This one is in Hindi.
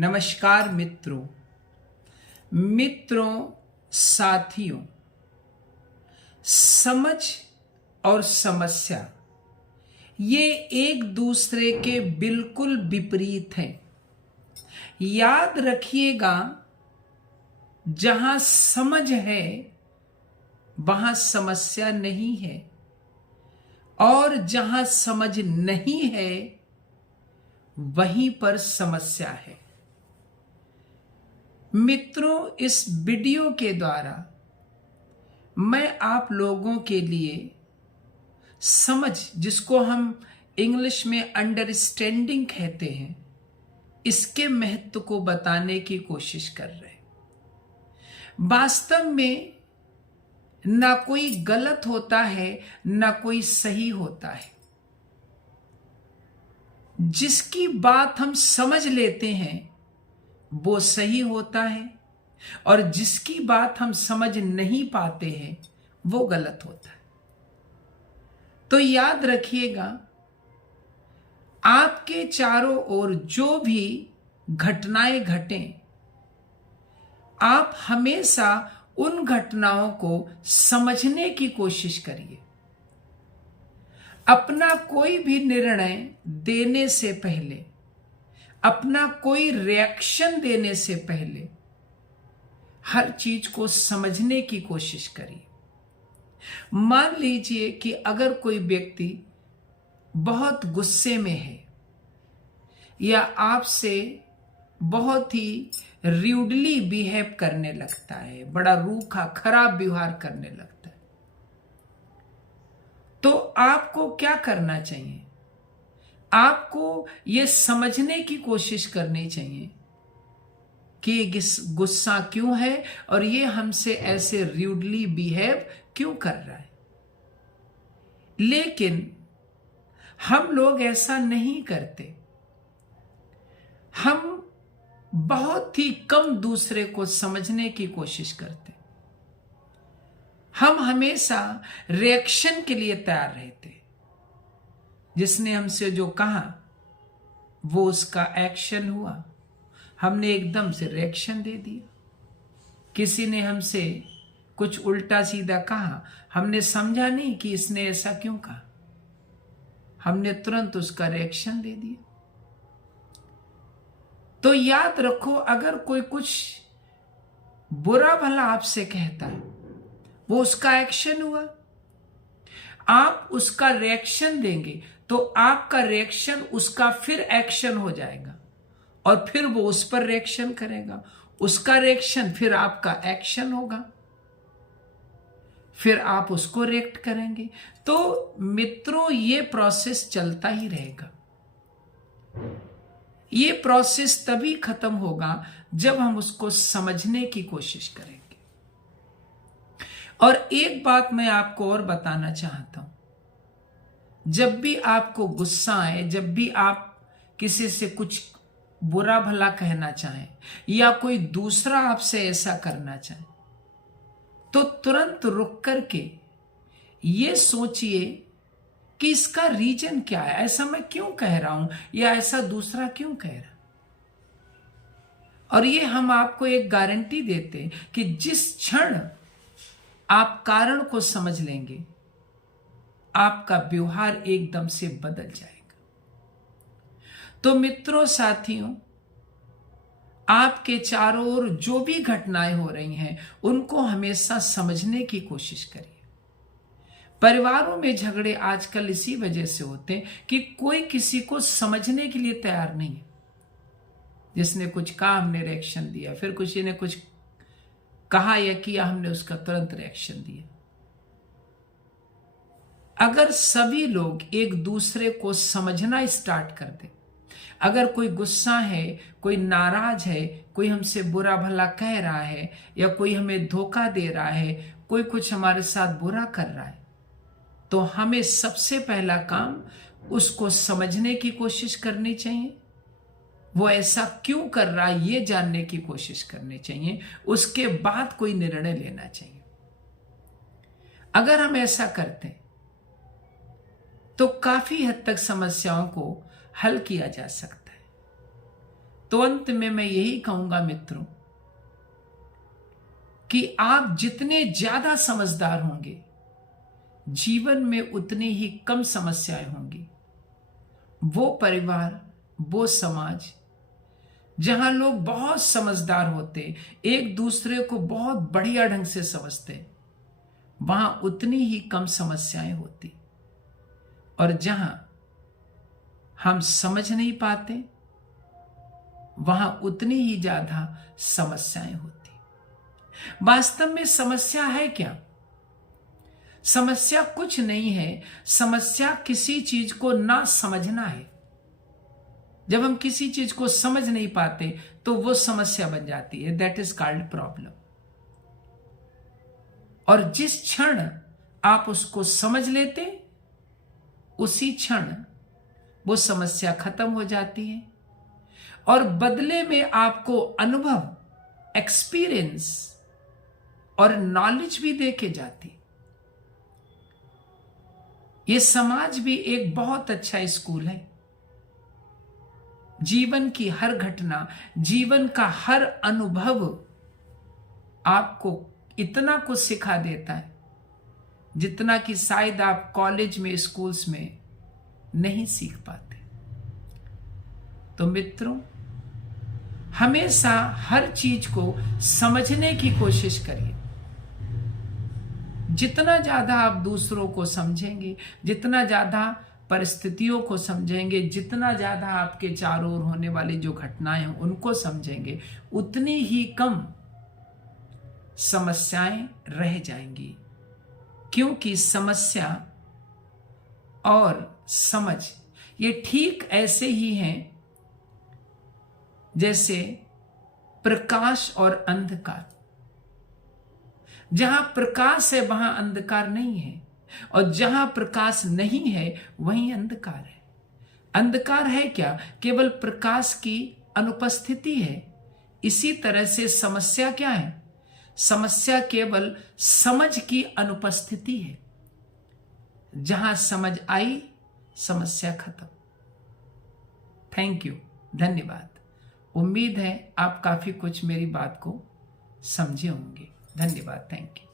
नमस्कार मित्रों, साथियों। समझ और समस्या ये एक दूसरे के बिल्कुल विपरीत हैं। याद रखिएगा, जहां समझ है वहां समस्या नहीं है, और जहां समझ नहीं है वहीं पर समस्या है। मित्रों, इस वीडियो के द्वारा मैं आप लोगों के लिए समझ, जिसको हम इंग्लिश में अंडरस्टैंडिंग कहते हैं, इसके महत्व को बताने की कोशिश कर रहे हैं। वास्तव में ना कोई गलत होता है, ना कोई सही होता है। जिसकी बात हम समझ लेते हैं वो सही होता है, और जिसकी बात हम समझ नहीं पाते हैं वो गलत होता है। तो याद रखिएगा, आपके चारों ओर जो भी घटनाएं घटें, आप हमेशा उन घटनाओं को समझने की कोशिश करिए। अपना कोई भी निर्णय देने से पहले, अपना कोई रिएक्शन देने से पहले हर चीज को समझने की कोशिश करिए। मान लीजिए कि अगर कोई व्यक्ति बहुत गुस्से में है या आपसे बहुत ही रूडली बिहेव करने लगता है, बड़ा रूखा खराब व्यवहार करने लगता है, तो आपको क्या करना चाहिए? आपको ये समझने की कोशिश करनी चाहिए कि ये गुस्सा क्यों है और ये हमसे ऐसे रूडली बिहेव क्यों कर रहा है। लेकिन हम लोग ऐसा नहीं करते। हम बहुत ही कम दूसरे को समझने की कोशिश करते। हम हमेशा रिएक्शन के लिए तैयार रहते। जिसने हमसे जो कहा वो उसका एक्शन हुआ, हमने एकदम से रिएक्शन दे दिया। किसी ने हमसे कुछ उल्टा सीधा कहा, हमने समझा नहीं कि इसने ऐसा क्यों कहा, हमने तुरंत उसका रिएक्शन दे दिया। तो याद रखो, अगर कोई कुछ बुरा भला आपसे कहता है, वो उसका एक्शन हुआ। आप उसका रिएक्शन देंगे तो आपका रिएक्शन उसका फिर एक्शन हो जाएगा, और फिर वो उस पर रिएक्शन करेगा, उसका रिएक्शन फिर आपका एक्शन होगा, फिर आप उसको रिएक्ट करेंगे। तो मित्रों, ये प्रोसेस चलता ही रहेगा। ये प्रोसेस तभी खत्म होगा जब हम उसको समझने की कोशिश करेंगे। और एक बात मैं आपको और बताना चाहता हूं, जब भी आपको गुस्सा आए, जब भी आप किसी से कुछ बुरा भला कहना चाहें या कोई दूसरा आपसे ऐसा करना चाहे, तो तुरंत रुक करके ये सोचिए कि इसका रीजन क्या है, ऐसा मैं क्यों कह रहा हूं या ऐसा दूसरा क्यों कह रहा। और ये हम आपको एक गारंटी देते हैं कि जिस क्षण आप कारण को समझ लेंगे, आपका व्यवहार एकदम से बदल जाएगा। तो मित्रों, साथियों, आपके चारों ओर जो भी घटनाएं हो रही हैं उनको हमेशा समझने की कोशिश करिए। परिवारों में झगड़े आजकल इसी वजह से होते हैं कि कोई किसी को समझने के लिए तैयार नहीं है। जिसने कुछ कहा हमने रिएक्शन दिया, फिर किसी ने कुछ कहा या किया हमने उसका तुरंत रिएक्शन दिया। अगर सभी लोग एक दूसरे को समझना स्टार्ट कर दें, अगर कोई गुस्सा है, कोई नाराज है, कोई हमसे बुरा भला कह रहा है या कोई हमें धोखा दे रहा है, कोई कुछ हमारे साथ बुरा कर रहा है, तो हमें सबसे पहला काम उसको समझने की कोशिश करनी चाहिए। वो ऐसा क्यों कर रहा है ये जानने की कोशिश करनी चाहिए। उसके बाद कोई निर्णय लेना चाहिए। अगर हम ऐसा करते हैं तो काफी हद तक समस्याओं को हल किया जा सकता है। तो अंत में मैं यही कहूंगा मित्रों कि आप जितने ज्यादा समझदार होंगे, जीवन में उतनी ही कम समस्याएं होंगी। वो परिवार, वो समाज जहां लोग बहुत समझदार होते, एक दूसरे को बहुत बढ़िया ढंग से समझते, वहां उतनी ही कम समस्याएं होती। और जहां हम समझ नहीं पाते, वहां उतनी ही ज्यादा समस्याएं होती। वास्तव में समस्या है क्या? समस्या कुछ नहीं है। समस्या किसी चीज को ना समझना है। जब हम किसी चीज को समझ नहीं पाते तो वो समस्या बन जाती है। That is called problem. और जिस क्षण आप उसको समझ लेते, उसी क्षण वो समस्या खत्म हो जाती है और बदले में आपको अनुभव, एक्सपीरियंस और नॉलेज भी देके जाती। ये समाज भी एक बहुत अच्छा स्कूल है। जीवन की हर घटना, जीवन का हर अनुभव आपको इतना कुछ सिखा देता है जितना कि शायद आप कॉलेज में, स्कूल्स में नहीं सीख पाते। तो मित्रों, हमेशा हर चीज को समझने की कोशिश करिए। जितना ज्यादा आप दूसरों को समझेंगे, जितना ज्यादा परिस्थितियों को समझेंगे, जितना ज्यादा आपके चारों ओर होने वाली जो घटनाएं हैं उनको समझेंगे, उतनी ही कम समस्याएं रह जाएंगी। क्योंकि समस्या और समझ ये ठीक ऐसे ही हैं जैसे प्रकाश और अंधकार। जहां प्रकाश है वहां अंधकार नहीं है, और जहां प्रकाश नहीं है वहीं अंधकार है। अंधकार है क्या? केवल प्रकाश की अनुपस्थिति है। इसी तरह से समस्या क्या है? समस्या केवल समझ की अनुपस्थिति है। जहां समझ आई, समस्या खत्म। थैंक यू, धन्यवाद। उम्मीद है आप काफी कुछ मेरी बात को समझे होंगे। धन्यवाद, थैंक यू।